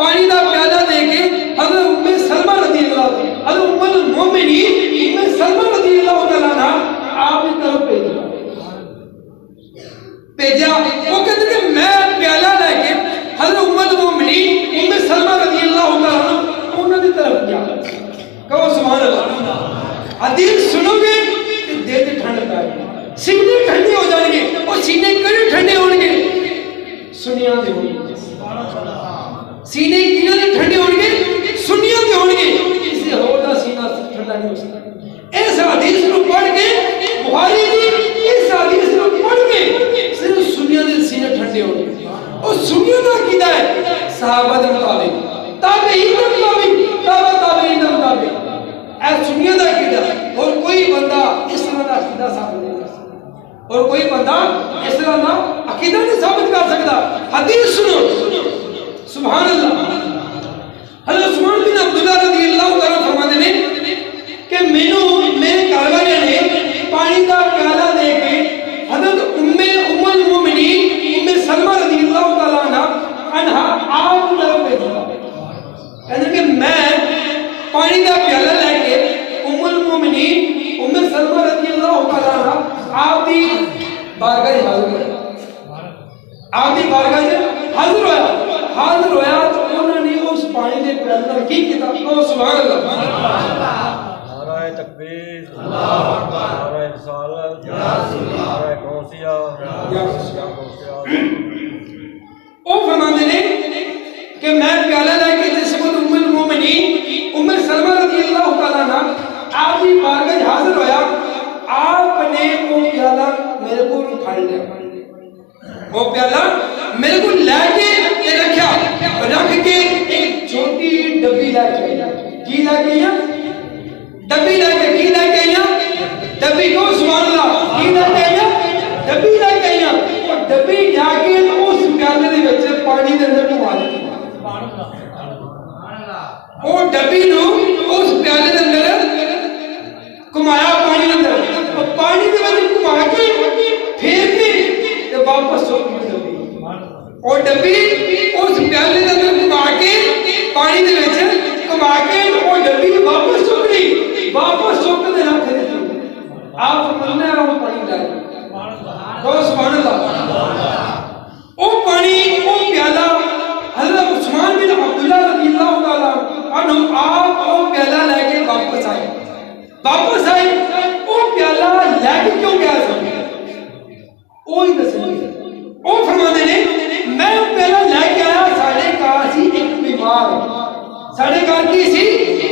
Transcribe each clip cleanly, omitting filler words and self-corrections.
پانی کا پیالہ دے کے حضرت ام سلمہ رضی اللہ حضرت ام المومنین ام سلمہ رضی اللہ تعالیٰ عنہ آپ کی طرف بھیجا وہ کہتے کہ میں پیالہ لے کے حضرت ام المومنین ام سلمہ رضی اللہ تعالیٰ عنہ انہوں کی طرف گیا. کہو سبحان اللہ. حدیث سنو گے کہ دل ٹھنڈ پائے گی, سینے ٹھنڈے ہو جائیں گے. اور سینے کیوں ٹھنڈے ہوں گے؟ سنیاں دے ہوں گے. سینے کیوں ٹھنڈے ہوں گے؟ سنیاں دے ہوں گے. اسے ہو دا سینہ ٹھنڈا نہیں ہو سکتا. اس حدیث کو پڑھ کے بخاری کی اس حدیث کو پڑھ کے صرف سنیاں دے سینے ٹھنڈے ہوں گے. اور سنیاں دا عقیدہ ہے صحابہ دے مطابق, تابعین دے مطابق, تابعین دے مطابق اے سنیاں دا عقیدہ. اور کوئی بندہ اس طرح دا عقیدہ ثابت نہیں کر سکتا, اور کوئی بندہ اس طرح دا عقیدہ نہیں ثابت کر سکتا. حدیث سنو سبحان اللہ. حضرت عثمان بن عبداللہ رضی اللہ تعالیٰ فرماتے ہیں کہ میرے گھر والے نے پانی کا پیالہ دے کے حضرت ام المومنین ام سلمہ رضی اللہ تعالیٰ عنہ آپ کی طرف بھیجا. کہتے کہ میں پانی کا پیالہ لے کے ام المومنین ام سلمہ رضی اللہ تعالیٰ عنہ آپ کی بارگاہ حاضر ہویا. آپ کی بارگاہ حاضر ہویا تو انہوں نے اس پانی کے پیالے کی کتاب کو سبحان اللہ. نعرہ تکبیر, اللہ اکبر, نعرہ رسالت, نعرہ غوثیہ, وہ فرماتے ہیں کہ میں پیالہ لے کے جس وقت ام المومنین ام سلمہ رضی اللہ تعالیٰ عنہ آپ کی بارگاہ حاضر ہویا, آپ نے وہ پیالہ میرے کو اٹھا لیا. وہ پیالہ میرے کو لے کے رکھا, رکھ کے ایک چھوٹی ڈبی لے کے کی لے کے ڈبی لے کے کی لے کے ڈبی کو سبحان اللہ کی لے کے ڈبی لے کے اور ڈبی جا کے اس پیالے دے وچ پانی دے اندر گھما دی. وہ ڈبی نو اس پیالے دے اندر گھمایا, پانی دے اندر پانی دے وچ گھما کے پھیر کے تے واپس چوک دی. اور ڈبی اس پیالے دے اندر گھما کے پانی دے وچ گھما کے وہ ڈبی واپس چوک دی, واپس چوک دے رکھ دی. آپ فرماتے ہیں وہ پانی ڈال سبحان اللہ. وہ پانی وہ پیالہ حضرت عثمان بن عبداللہ رضی اللہ تعالیٰ عنہ آپ وہ پیالہ لے کے واپس آئے. وہ پیالہ لے کے کیوں گیا سب وہی دسیں. وہ فرماتے ہیں میں وہ پیالہ لے کے آیا, ساڑھے گھر سی ایک بیمار, ساڑھے گھر کی سی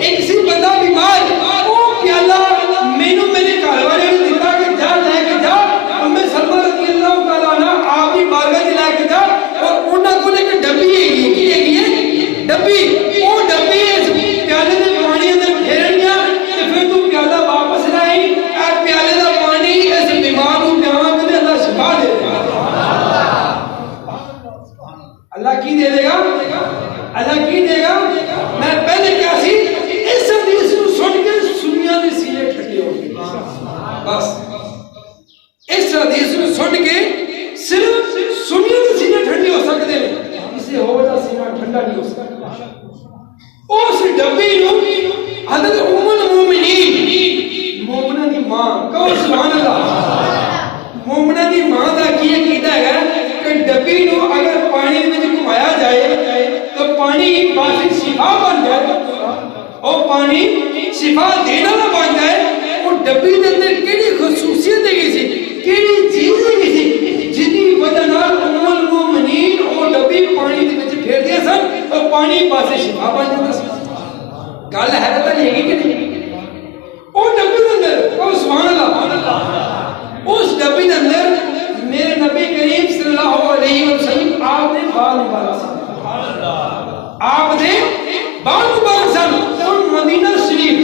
ایک سی بندہ بیمار. وہ پیالہ مینوں میرے گھر والے نے دیتا کہ جا لے کے جا ام سلمہ رضی اللہ تعالیٰ عنہ آپ کی بارگاہ لے کے جا. اور انہاں کول ایک ڈبی ہے ڈبی, وہ ڈبی اس پیالے دے پانی اندر پھیرنیاں تے پھر تو پیالہ واپس لائی. اے پیالے دا پانی اس بیمار نوں پیاواں تے اللہ شفا دے دے گا. اللہ کی دے دے گا, اللہ کی دے گا. میں پہلے کیا سی اس حدیث کو سن کے سنیاں دے سینے ٹھنڈے ہو گئے. بس اس حدیث کو سن کے صرف سنیاں دے سینے ٹھنڈے ہو سکتے ہیں, اسے ہو دا سینہ ٹھنڈا نہیں ہو سکتا. اس ڈبی نو حضرت ام المومنین مومنہ دی ماں, کہو سبحان اللہ, مومنہ دی ماں دا کی عقیدہ ہے کہ ڈبی نو اگر پانی میں گھمایا جائے تو پانی باسی شفا بن جائے, اور پانی شفا دینا نہ بن جائے. اور ڈبی دے اندر کیڑی خصوصیت ہے سی, کیڑی چیز ہے سی جس کی وجہ نال ام المومنین اور ڈبی پانی دے وچ پھیر دیا سن اور پانی باسی شفا بن جاتا سی. گل ہے پتہ نہیں ہے کہ نہیں. وہ ڈبی دے اندر سبحان اللہ, اس ڈبی دے اندر میرے نبی کریم صلی اللہ علیہ وسلم آپ نے بال مبارک سن, آپ نے بال مبارک سن. اور مدینہ شریف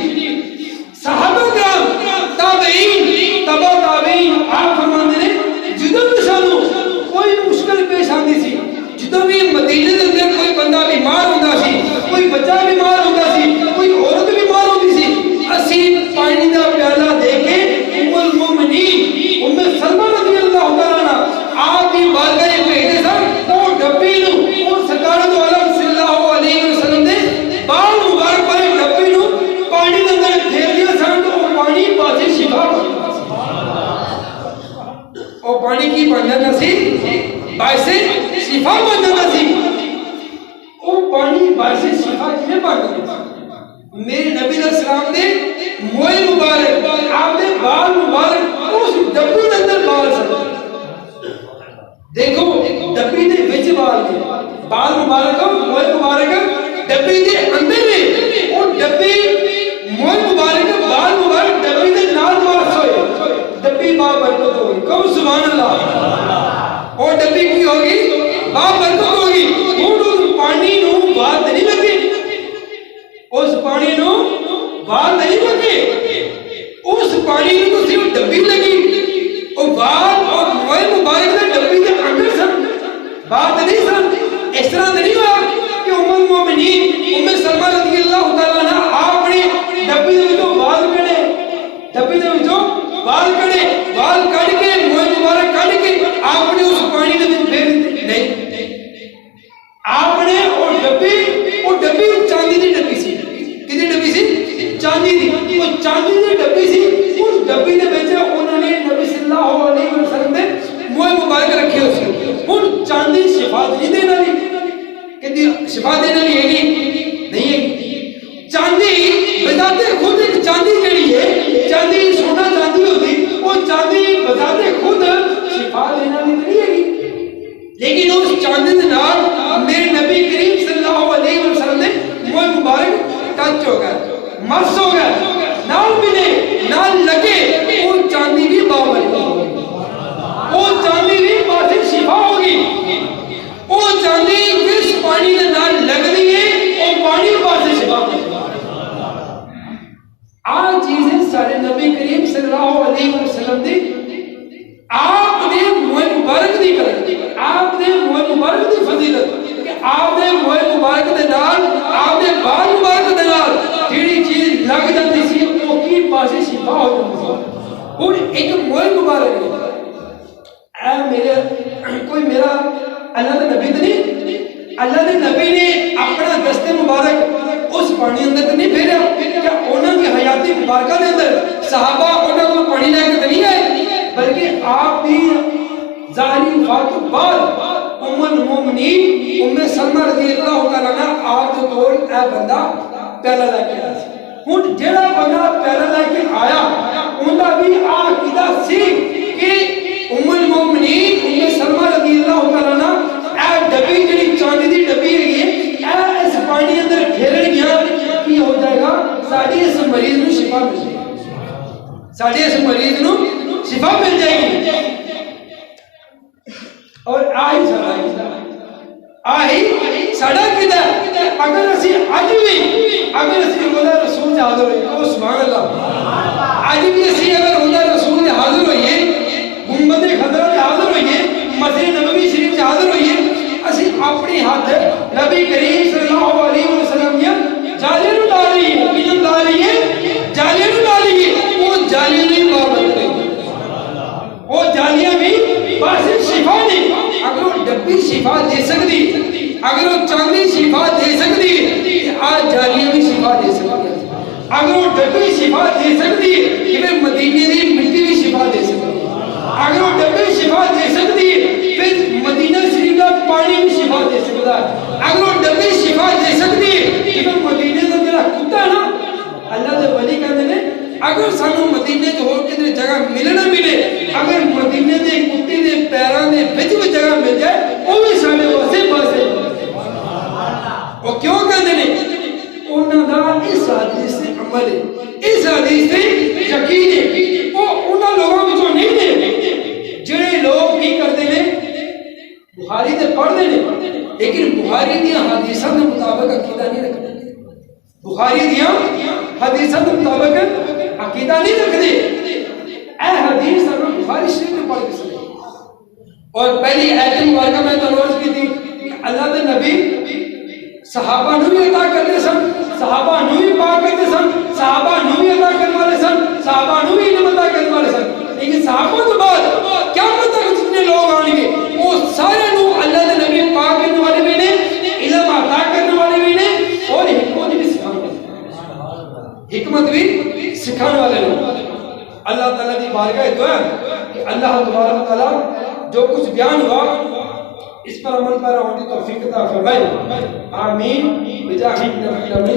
صحابہ کرام تابعین تبع تابعین آپ فرماتے ہیں جدوں بھی سانو کوئی مشکل پیش آتی سی, جدوں بھی مدینے دے اندر کوئی بندہ بیمار ہوندا سی, کوئی بچہ بیمار ہوندا سی, کوئی عورت بیمار ہوندی سی, اسی پانی دا پیالہ دے کے ام المومنین ام سلمہ رضی اللہ تعالیٰ عنہ آپ کی بارگاہ بھیجتے سن. وہ ڈبی نو وہ سرکار دو عالم صلی اللہ علیہ بن جاتا سی باعث شفا بن جاتا سی وہ پانی باعث شفا کیویں بن جاتا میرے نبی علیہ السلام دے موئے مبارک آپ دے بال مبارک اس ڈبی دے اندر بال سن دیکھو ڈبی دے وچ بال مبارک موئے مبارک ڈبی دے اندر نے اور ڈبی موئے مبارک بال مبارک ڈبی دے نال واپس ہوئے ڈبی با برکت ہوگی کہو سبحان اللہ اور ڈبی کی ہوگی با برکت ہوگی اس پانی نو بات نہیں لگی اس پانی نو بات نہیں لگی اس پانی نو تو صرف ڈبی لگی اور بال اور موئے مبارک دے ڈبی دے اندر سن بات نہیں سن اس طرح نہیں ہوا کہ ام المومنین ام سلمہ رضی اللہ تعالیٰ عنہ آپ نے ڈبی دے وچوں بال کڑے ڈبی دے وچوں بال کڑے بال کڑ کے موئے مبارک کڑ کے آپ نے اس پانی دے وچ پھیر دتے نہیں آپ نے وہ ڈبی چاندی دی ڈبی سی کدی ڈبی سی چاندی دی وہ چاندی دی ڈبی سی اس ڈبی دے وچ انہوں نے نبی صلی اللہ علیہ وسلم دے موئے مبارک رکھے ہوئے سی ہن چاندی شفا نہیں دینے والی کہ شفا دینے والی ہے نہیں ہے چاندی بذات خود ایک چاندی جڑی ہے چاندی سونا چاندی ہوتی وہ چاندی بذات خود شفا دینے والی نہیں ہے لیکن اس چاندی دے نال میرے نبی کریم صلی اللہ علیہ وسلم نے موئے مبارک ٹچ ہو گئے مس ہو گئے نال ملے نال لگے وہ چاندی بھی بابرکت ہوگی وہ چاندی بھی باعث شفا ہوگی وہ چاندی جس پانی کے نال لگ دیئے وہ پانی باعث شفا ہوگی آج چیزیں سارے نبی کریم صلی اللہ علیہ وسلم دی آپ نے موئے مبارک دی کریں آپ نے موئے مبارک دی فضیلت کہ آپ نے موئے مبارک دے نال آپ نے بال مبارک دے نال جیڑی چیز لگ جاتی سی وہ کی پاسے شفا ہو جاتی سی اور ایک موئے مبارک ہے اے میرے کوئی میرا اللہ دے نبی نہیں اللہ دے نبی نے اپنا دست مبارک اس پانی اندر نہیں پھیرا کیا انہوں کی حیاتی مبارکہ دے اندر صحابہ انہوں کو پانی لے کے نہیں آئے بلکہ آپ بھی ظاہری وفات بعد ام المومنین ام سلمہ رضی اللہ تعالیٰ عنہ آپ جو کول اے بندہ پیالہ لے کے آیا ہن جڑا بندہ پیالہ لے کے آیا انہاں بھی عقیدہ سی کہ ام المومنین ام سلمہ رضی اللہ تعالیٰ عنہ اے ڈبی جڑی چاندی دی ڈبی ہے اے اس پانی اندر پھیرن گیا کی ہو جائے گا ساڈے اس مریض نو شفا مل جائے گی ساڈے اس مریض نو شفا مل جائے گی اور آہی ساڑا کدھا اگر اسی آج بھی خدا رسول سے حاضر ہوئی او سبحان اللہ آج بھی اسی اگر خدا رسول سے حاضر ہوئیے گنبد خضرہ سے حاضر ہوئیے مسجد نبوی شریف سے حاضر ہوئیے اسی اپنی ہاتھ نبی کریم صلی اللہ علیہ وسلم یا جالیاں نو ڈال رہی ہے کیوں ڈال رہی ہے جالیاں نو ڈال رہی ہے وہ جالیاں نہیں بابت رہی وہ جالیاں بھی بس شفا نہیں اگر وہ ڈبی شفا دے سکتی اگر وہ چاندی شفا دے سکتی آج جالیاں بھی شفا دے سکتی اگر وہ ڈبی شفا دے سکتی پھر مدینے دی مٹی بھی شفا دے سکتی اگر وہ ڈبی شفا دے سکتی پھر مدینہ شریف کا پانی بھی شفا دے سکتا اگر وہ ڈبی شفا دے سکتی پھر مدینے کا جڑا کتا ہے نا اللہ دے ولی کہتے ہیں اگر سانو مدینے جو ہو کدھر جگہ ملنا ملے اگر مدینے دے کتے دے پیران دے وچ بھی جگہ مل جائے وہ بھی ساڈے واسطے بس ہے وہ کیوں کہتے ہیں انہاں دا اس حدیث سے عمل ہے اس حدیث سے یقین ہے وہ انہاں لوگوں وچوں نہیں نے جڑے لوگ کی کرتے ہیں بخاری تے پڑھتے ہیں لیکن بخاری دی حدیثاں دے مطابق عقیدہ نہیں رکھتے بخاری دی حدیثاں دے مطابق عقیدہ نہیں رکھتے اے حدیث اگر بخاری شریف میں پڑھ کے سنے اور پہلی آیت مبارکہ میں تنوز کی تھی کہ اللہ دے نبی صحابہ نو بھی عطا کرتے سن صحابہ نو بھی پاک کرتے سن صحابہ نو بھی عطا کرنے والے سن صحابہ نو بھی علم عطا کرنے والے سن لیکن صحابہ تو بعد کیا مطلب جتنے لوگ آنے گے وہ سارے نو اللہ دے نبی پاک کرنے والے بھی نے علم عطا کرنے والے بھی نے اور حکمت بھی سکھانے والے حکمت بھی سکھانے والے لوگ اللہ تعالیٰ کی بارگاہ دعا ہے کہ اللہ تبارک و تعالیٰ جو کچھ بیان ہوا اس پر عمل پیرا ہونے کی توفیق عطا فرمائے آمین بجاہ نبی